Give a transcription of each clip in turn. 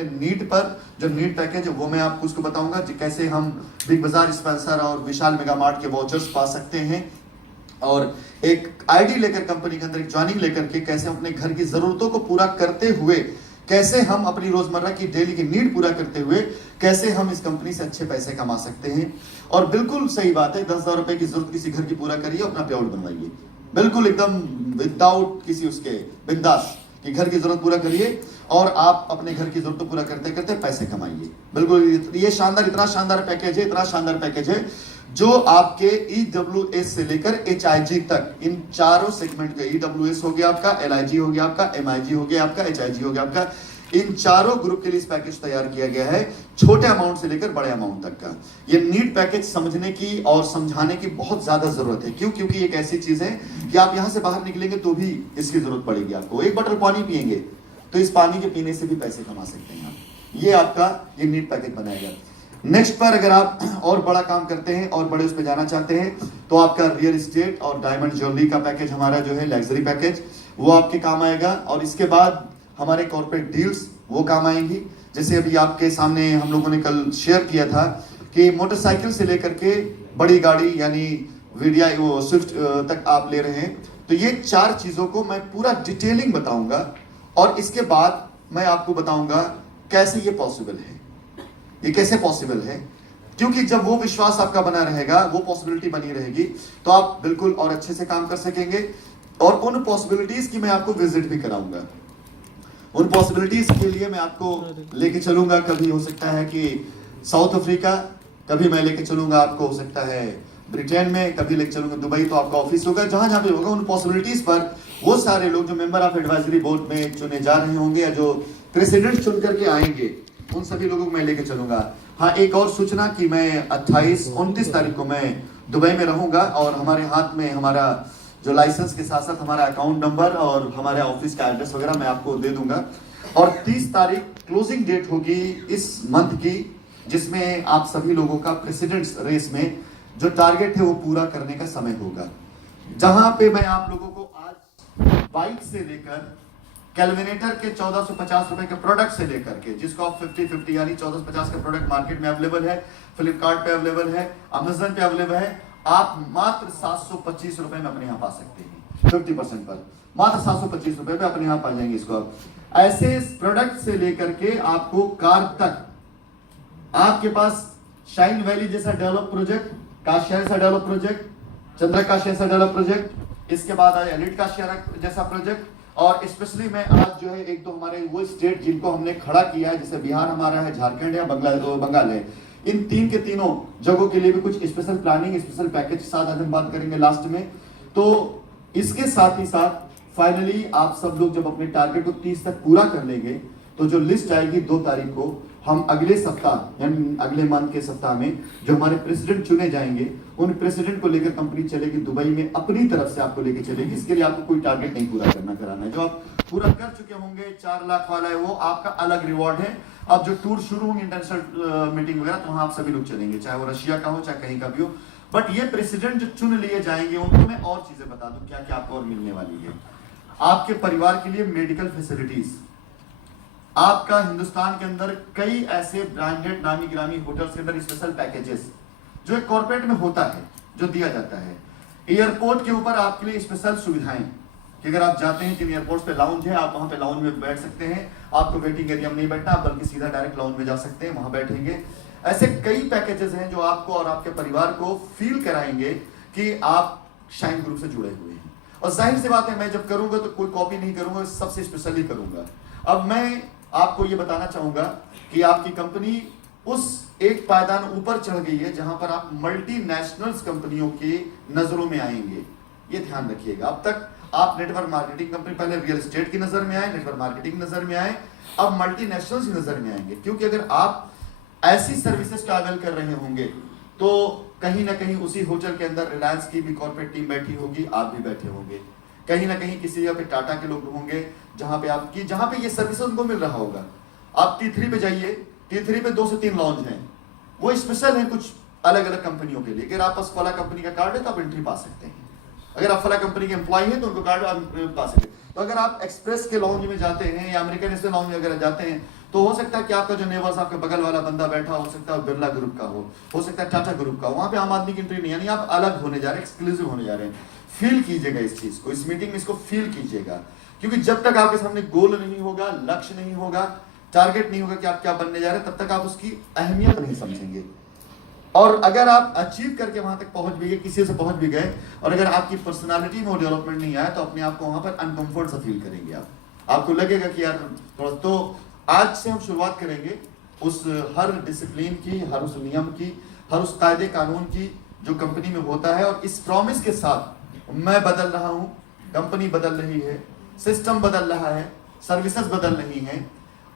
NEET पर जो NEET package है वो मैं आपको उसको बताऊंगा कैसे हम बिग बाजार, स्पेंसर और विशाल मेगा मार्ट के वाउचर्स पा सकते हैं और एक आईडी लेकर कंपनी के अंदर एक ज्वाइनिंग लेकर के कैसे अपने घर की जरूरतों को पूरा करते हुए कैसे हम अपनी रोजमर्रा की डेली की नीड पूरा करते हुए कैसे हम इस कंपनी से अच्छे पैसे कमा सकते हैं। और बिल्कुल सही बात है, 10,000 रुपए की जरूरत किसी घर की पूरा करिए, अपना पेआउट बनवाइए, बिल्कुल एकदम विदाउट किसी उसके, बिंदास कि घर की जरूरत पूरा करिए और आप अपने घर की जरूरत पूरा करते करते पैसे कमाइए। बिल्कुल ये शानदार, इतना शानदार पैकेज है, इतना शानदार पैकेज है जो आपके EWS से लेकर HIG तक इन चारों सेगमेंट का, EWS हो गया आपका, LIG हो गया आपका, MIG हो गया आपका, HIG हो गया आपका, इन चारों ग्रुप के लिए इस पैकेज तैयार किया गया है, छोटे अमाउंट से लेकर बड़े अमाउंट तक का। ये नीट पैकेज समझने की और समझाने की बहुत ज्यादा जरूरत है। क्यों? क्योंकि एक ऐसी चीज है कि आप यहां से बाहर निकलेंगे तो भी इसकी जरूरत पड़ेगी आपको। एक बोतल पानी पिएंगे तो इस पानी के पीने से भी पैसे कमा सकते हैं आप। ये आपका ये नीट पैकेज बनाएगा। नेक्स्ट पर अगर आप और बड़ा काम करते हैं और बड़े उस पर जाना चाहते हैं तो आपका रियल एस्टेट और डायमंड ज्वेलरी का पैकेज हमारा जो है लग्जरी पैकेज वो आपके काम आएगा। और इसके बाद हमारे कॉर्पोरेट डील्स वो काम आएंगी। जैसे अभी आपके सामने हम लोगों ने कल शेयर किया था कि मोटरसाइकिल से लेकर के बड़ी गाड़ी यानी VDI वो स्विफ्ट तक आप ले रहे हैं, तो ये चार चीजों को मैं पूरा डिटेलिंग बताऊंगा और इसके बाद मैं आपको बताऊंगा कैसे ये पॉसिबल है, ये कैसे पॉसिबल है। क्योंकि जब वो विश्वास आपका बना रहेगा, वो पॉसिबिलिटी बनी रहेगी, तो आप बिल्कुल और अच्छे से काम कर सकेंगे। और उन पॉसिबिलिटीज की मैं आपको विजिट भी कराऊंगा। उन पॉसिबिलिटीज के लिए मैं आपको लेके चलूंगा। कभी हो सकता है कि साउथ अफ्रीका, कभी मैं लेके चलूंगा आपको हो सकता है ब्रिटेन में, कभी लेके चलूंगा दुबई, तो आपका ऑफिस होगा, जहां जहां पे होगा उन पॉसिबिलिटीज पर वो सारे लोग जो मेंबर ऑफ एडवाइजरी बोर्ड में चुने जा रहे होंगे या जो प्रेसिडेंट चुन करके आएंगे, उन सभी लोगों को मैं लेके चलूंगा। हाँ, एक और सूचना कि मैं 28-29 तारीख को मैं दुबई में रहूंगा और हमारे हाथ में हमारा जो लाइसेंस के साथ साथ हमारा अकाउंट नंबर और हमारे ऑफिस का एड्रेस वगैरह मैं आपको दे दूंगा। और 30 तारीख क्लोजिंग डेट होगी इस मंथ की, जिसमें आप सभी लोगों का प्रेसिडेंट्स रेस में जो टारगेट है वो पूरा करने का समय होगा। जहां पे मैं आप लोगों को आज बाइक से लेकर कैलविनेटर के 1450 रुपए के प्रोडक्ट से लेकर के, जिसको आप 50-50 यानी 1450 का प्रोडक्ट मार्केट में अवेलेबल है, फ्लिपकार्ट पे अवेलेबल है, अमेजन पे अवेलेबल है, आप मात्र 725 रुपए में अपने यहाँ पा सकते हैं। 50% पर मात्र 725 रुपए में अपने यहाँ पा जाएंगे इसको आप। ऐसे प्रोडक्ट से लेकर के आपको कार तक, आपके पास शाइन वैली जैसा डेवलप प्रोजेक्ट, काशिया जैसा डेवलप प्रोजेक्ट, चंद्रकाशी जैसा डेवलप प्रोजेक्ट, इसके बाद आया एलिट काशिया जैसा प्रोजेक्ट। और स्पेशली मैं आज जो है एक दो हमारे वो स्टेट जिनको हमने खड़ा किया है, जैसे बिहार हमारा है, झारखंड है, बंगाल है, इन तीन के तीनों जगहों के लिए भी कुछ स्पेशल प्लानिंग, स्पेशल पैकेज के साथ आज हम बात करेंगे लास्ट में। तो इसके साथ ही साथ फाइनली आप सब लोग जब अपने टारगेट को 30 तक पूरा कर लेंगे तो जो लिस्ट आएगी 2 तारीख को, हम अगले सप्ताह यानी अगले मंथ के सप्ताह में जो हमारे प्रेसिडेंट चुने जाएंगे, उन प्रेसिडेंट को लेकर कंपनी चलेगी दुबई में, अपनी तरफ से आपको लेके चलेगी। इसके लिए आपको कोई टारगेट नहीं पूरा कराना है। जो आप पूरा कर चुके होंगे, 4 लाख वाला है, वो आपका अलग रिवॉर्ड है। अब जो टूर शुरू होंगे इंटरनेशनल मीटिंग वगैरह, तो वहां आप सभी लोग चलेंगे, चाहे वो रशिया का हो चाहे कहीं का भी हो। बट ये प्रेसिडेंट जो चुन लिए जाएंगे उनको मैं और चीजें बता दूं क्या क्या आपको और मिलने वाली है। आपके परिवार के लिए मेडिकल फैसिलिटीज, आपका हिंदुस्तान के अंदर कई ऐसे ब्रांडेड नामी गिरामी होटल्स के अंदर स्पेशल पैकेजेस जो एक कॉर्पोरेट में होता है जो दिया जाता है। एयरपोर्ट के ऊपर आपके लिए स्पेशल सुविधाएं कि अगर आप जाते हैं जिन एयरपोर्ट्स पे लाउंज है, आप वहां पे लाउंज में बैठ सकते हैं, आपको वेटिंग एरिया में नहीं बैठना, बल्कि सीधा डायरेक्ट लाउंज में जा सकते हैं, वहां बैठेंगे। ऐसे कई पैकेजेस हैं जो आपको और आपके परिवार को फील कराएंगे कि आप शाइन ग्रुप से जुड़े हुए हैं। और जाहिर सी बात है, मैं जब करूंगा तो कोई कॉपी नहीं करूंगा, सबसे स्पेशली करूंगा। अब मैं आपको ये बताना चाहूंगा कि आपकी कंपनी उस एक पायदान ऊपर चढ़ गई है जहां पर आप मल्टीनेशनल्स कंपनियों की नजरों में आएंगे। ये ध्यान रखिएगा। अब तक आप नेटवर्क मार्केटिंग कंपनी, पहले रियल एस्टेट की नजर में आए, नेटवर्क मार्केटिंग नजर में आए, अब मल्टीनेशनल्स की नजर में आएंगे। क्योंकि अगर आप ऐसी सर्विसेज का अवेल कर रहे होंगे तो कहीं ना कहीं उसी होटल के अंदर रिलायंस की भी कॉर्पोरेट टीम बैठी होगी, आप भी बैठे होंगे, कहीं ना कहीं किसी जगह पे टाटा के लोग होंगे जहां पे ये सर्विस उनको मिल रहा होगा। आप T3 पे जाइए, T3 पे 2 से 3 लॉन्च हैं, वो स्पेशल है कुछ अलग अलग कंपनियों के लिए। अगर आप पास वाला कंपनी का कार्ड है तो आप एंट्री पा सकते हैं। अगर आप फला कंपनी के एम्प्लॉय हैं तो उनको कार्ड आप पा सकते हैं। तो अगर आप एक्सप्रेस के लाउंज में जाते हैं या अमेरिकन एक्सप्रेस लाउंज में अगर जाते हैं तो हो सकता है कि आपका जो नेबर्स, आपके बगल वाला बंदा बैठा हो सकता है बिरला ग्रुप का हो सकता है टाटा ग्रुप का हो, वहां पे आम आदमी की एंट्री नहीं, यानी आप अलग होने जा रहे हैं, एक्सक्लूसिव होने जा रहे हैं। फील कीजिएगा इस चीज को, इस मीटिंग में इसको फील कीजिएगा, क्योंकि जब तक आपके सामने गोल नहीं होगा, लक्ष्य नहीं होगा, टारगेट नहीं होगा कि आप क्या बनने जा रहे हैं, तब तक आप उसकी अहमियत नहीं समझेंगे। और अगर आप अचीव करके वहां तक पहुंच भी गए, किसी से पहुंच भी गए, और अगर आपकी पर्सनालिटी में डेवलपमेंट नहीं आया, तो अपने आप को वहां पर अनकंफर्ट सा फील करेंगे आपको लगेगा कि यार थोड़ा। तो आज से हम शुरुआत करेंगे उस हर डिसिप्लिन की, हर उस नियम की, हर उस कायदे कानून की जो कंपनी में होता है, और इस प्रॉमिस के साथ मैं बदल रहा हूं, कंपनी बदल रही है, सिस्टम बदल रहा है, सर्विसेज बदल रही हैं।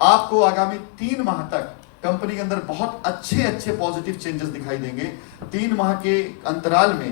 आपको आगामी 3 माह तक कंपनी के अंदर बहुत अच्छे पॉजिटिव चेंजेस दिखाई देंगे। 3 माह के अंतराल में